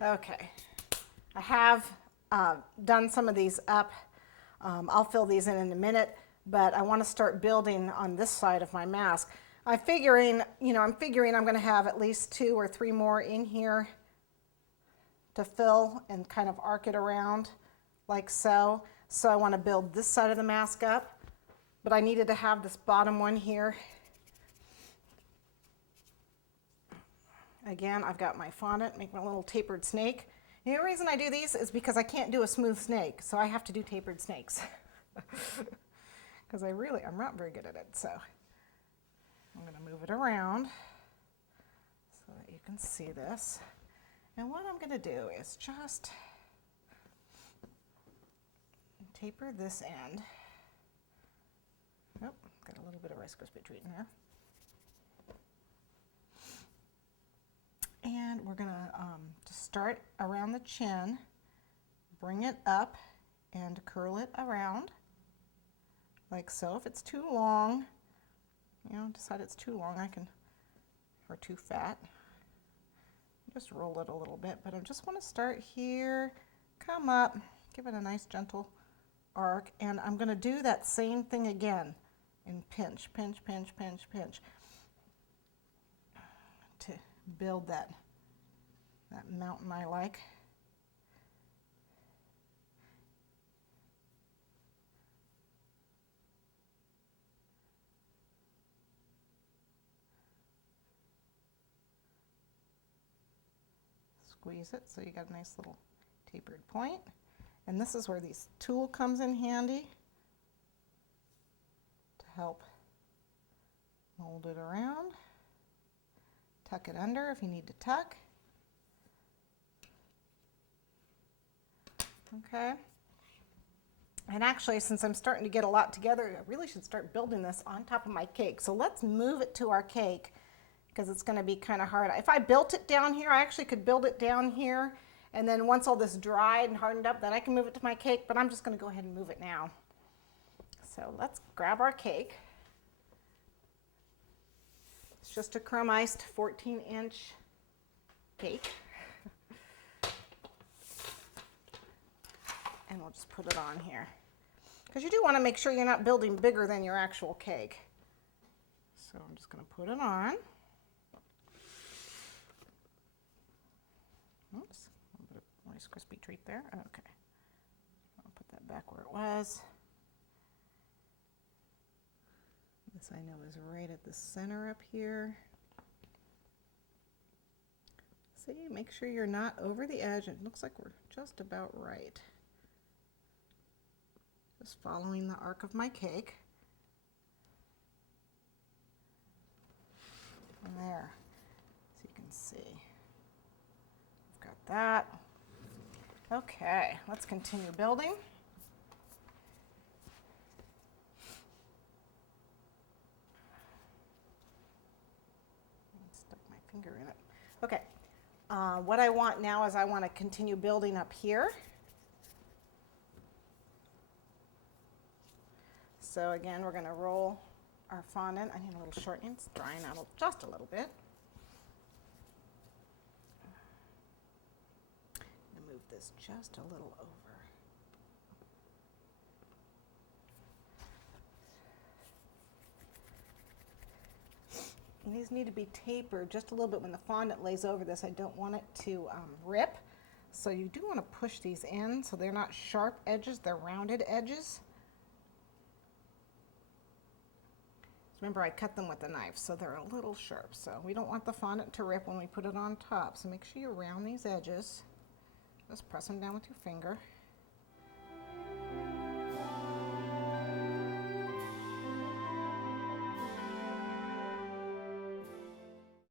Okay, I have done some of these up. I'll fill these in a minute, but I want to start building on this side of my mask. I'm figuring I'm going to have at least 2 or 3 more in here to fill and kind of arc it around like so. So I want to build this side of the mask up, but I needed to have this bottom one here. Again, I've got my fondant, make my little tapered snake. The only reason I do these is because I can't do a smooth snake, so I have to do tapered snakes. Because I'm not very good at it, so I'm going to move it around so that you can see this. And what I'm going to do is just taper this end. Oh, got a little bit of Rice Krispie Treat in there. And we're going to start around the chin, bring it up, and curl it around like so. If it's too long, decide it's too long, or too fat, just roll it a little bit. But I just want to start here, come up, give it a nice gentle arc, and I'm going to do that same thing again and pinch, pinch, pinch, pinch, pinch to build that mountain I like. Squeeze it so you got a nice little tapered point. And this is where this tool comes in handy to help mold it around. Tuck it under if you need to tuck. Okay. And actually, since I'm starting to get a lot together, I really should start building this on top of my cake. So let's move it to our cake because it's going to be kind of hard. If I built it down here, I actually could build it down here. And then once all this dried and hardened up, then I can move it to my cake. But I'm just going to go ahead and move it now. So let's grab our cake. It's just a crumb iced 14-inch cake. And we'll just put it on here. Because you do want to make sure you're not building bigger than your actual cake. So I'm just going to put it on. Oops, a little bit of Rice Krispie Treat there. Okay. I'll put that back where it was. This I know is right at the center up here. See, make sure you're not over the edge. It looks like we're just about right. Just following the arc of my cake. And there, so you can see. I've got that. Okay, let's continue building. Stuck my finger in it. Okay, what I want now is I want to continue building up here. So again, we're going to roll our fondant. I need a little shortening. It's drying out just a little bit. I'm going to move this just a little over. And these need to be tapered just a little bit when the fondant lays over this. I don't want it to rip. So you do want to push these in so they're not sharp edges, they're rounded edges. Remember, I cut them with a knife, so they're a little sharp. So we don't want the fondant to rip when we put it on top. So make sure you round these edges. Just press them down with your finger.